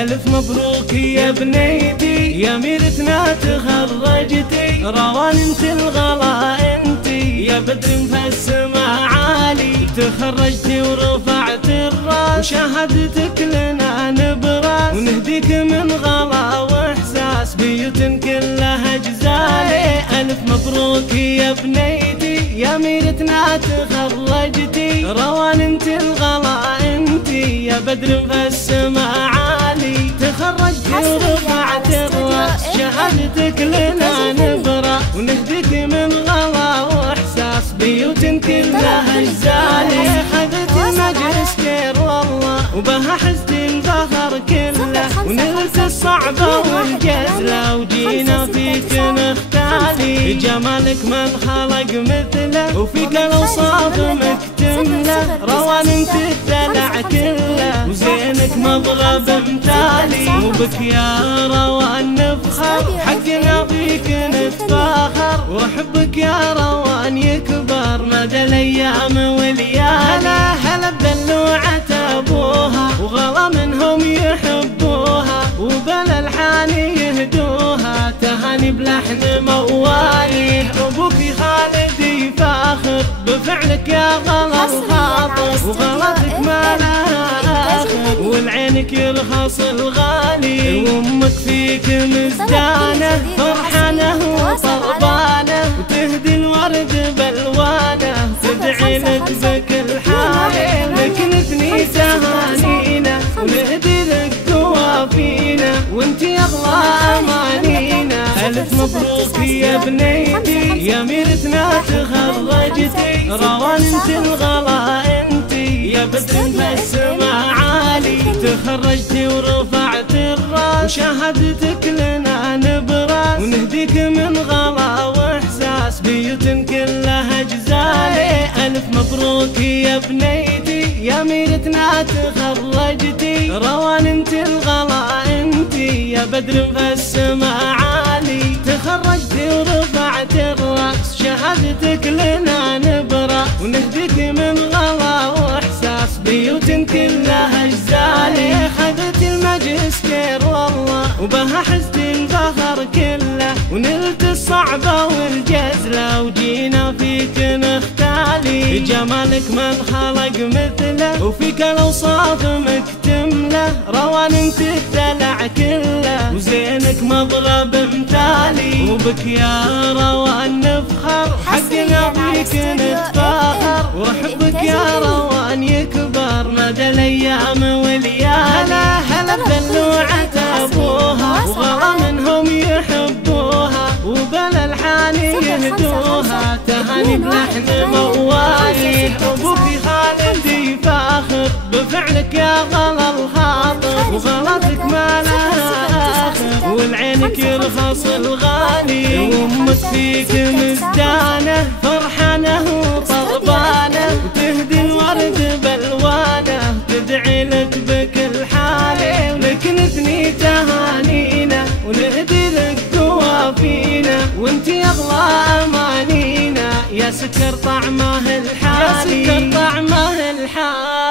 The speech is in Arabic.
ألف مبروك يا بنيتي يا ميرتنا تخرجتي، روان انت الغلا انتي يا بدر في السما عالي، تخرجتي ورفعت الراس وشهادتك لنا نبراس، ونهديك من غلا واحساس بيوت كلها جزالي. ألف مبروك يا بنيتي يا ميرتنا تخرجتي، روان انت الغلا انتي يا بدر في السما عالي، تخرجتي ورفعت الراس شهادتك لنا نبرة، ونهديك من غلا واحساس بيوت كلها جزالي. خذت المجلس خير والله وبها حزت الفخر كله، ونلت الصعبة والجزلة وجينا فيك نختالي، جمالك من خلق مثله وفيك الأوصاف مكتملة، روان انت الدلع كله وزينك مضرب امتالي، وبك يا روان نفخر حقنا فيك نتفاخر، وحبك يا روان يكبر مدى الايام والليالي. هلا بدلوعة ابوها وغلا منهم يحبوها، وبلا الحان يهدوها تهاني بلحن موالي، ابوك خالد يفاخر بفعلك يا غلا الخاطر، وغلطك ما لها اخر والعينك يرخص الغالي، وامك فيك مزدانه فرحانه وطربانه، وتهدي الورد بالوانه تدعي لك بكل حال، لك نثني تهانينا ونهدي لك قوافينا وانت اغلى امانينا. الف مبروك يا بنيتي يا ميرتنا تخرجتي، روان انت الغلا انتي يا بدر في السما عالي، تخرجتي ورفعت الراس وشهادتك لنا نبراس، ونهديك من غلا واحساس بيوت كلها جزالي. الف مبروك يا بنيتي يا ميرتنا تخرجتي، روان انت الغلا انتي يا بدر في السما عالي، تخرجتي ورفعت الراس شهادتك لنا نبرة، ونهديك من غلا واحساس بيوت كلها جزالي. خذت المجلس خير والله وبها حزت الفخر كله، ونلت الصعبة والجزلة وجينا فيك نختالي، جمالك من خلق مثله وفيك الأوصاف مكتملة، روان انت الدلع كله وزينك مضرب امتالي، وبك يا روان نفخر حقنا فيك نتفاخر، وحبك يا روان يكبر مدى الايام والليالي. هلا بدلوعة ابوها وغلا منهم يحبوها، وبلا الحان يهدوها تهاني بلحن موالي، ابوك خالد يفاخر بفعلك يا غلا الخاطر، وغلطك ما لها اخر والعينك يرخص الغالي، وامك فيك مزدانه فرحانه وطربانه، وتهدي الورد بالوانه تدعي لك بكل حال، ولك نثني تهانينا ونهدي لك قوافينا وانت اغلى امانينا، يا سكر طعمه الحالي يا سكر طعمه الحالي.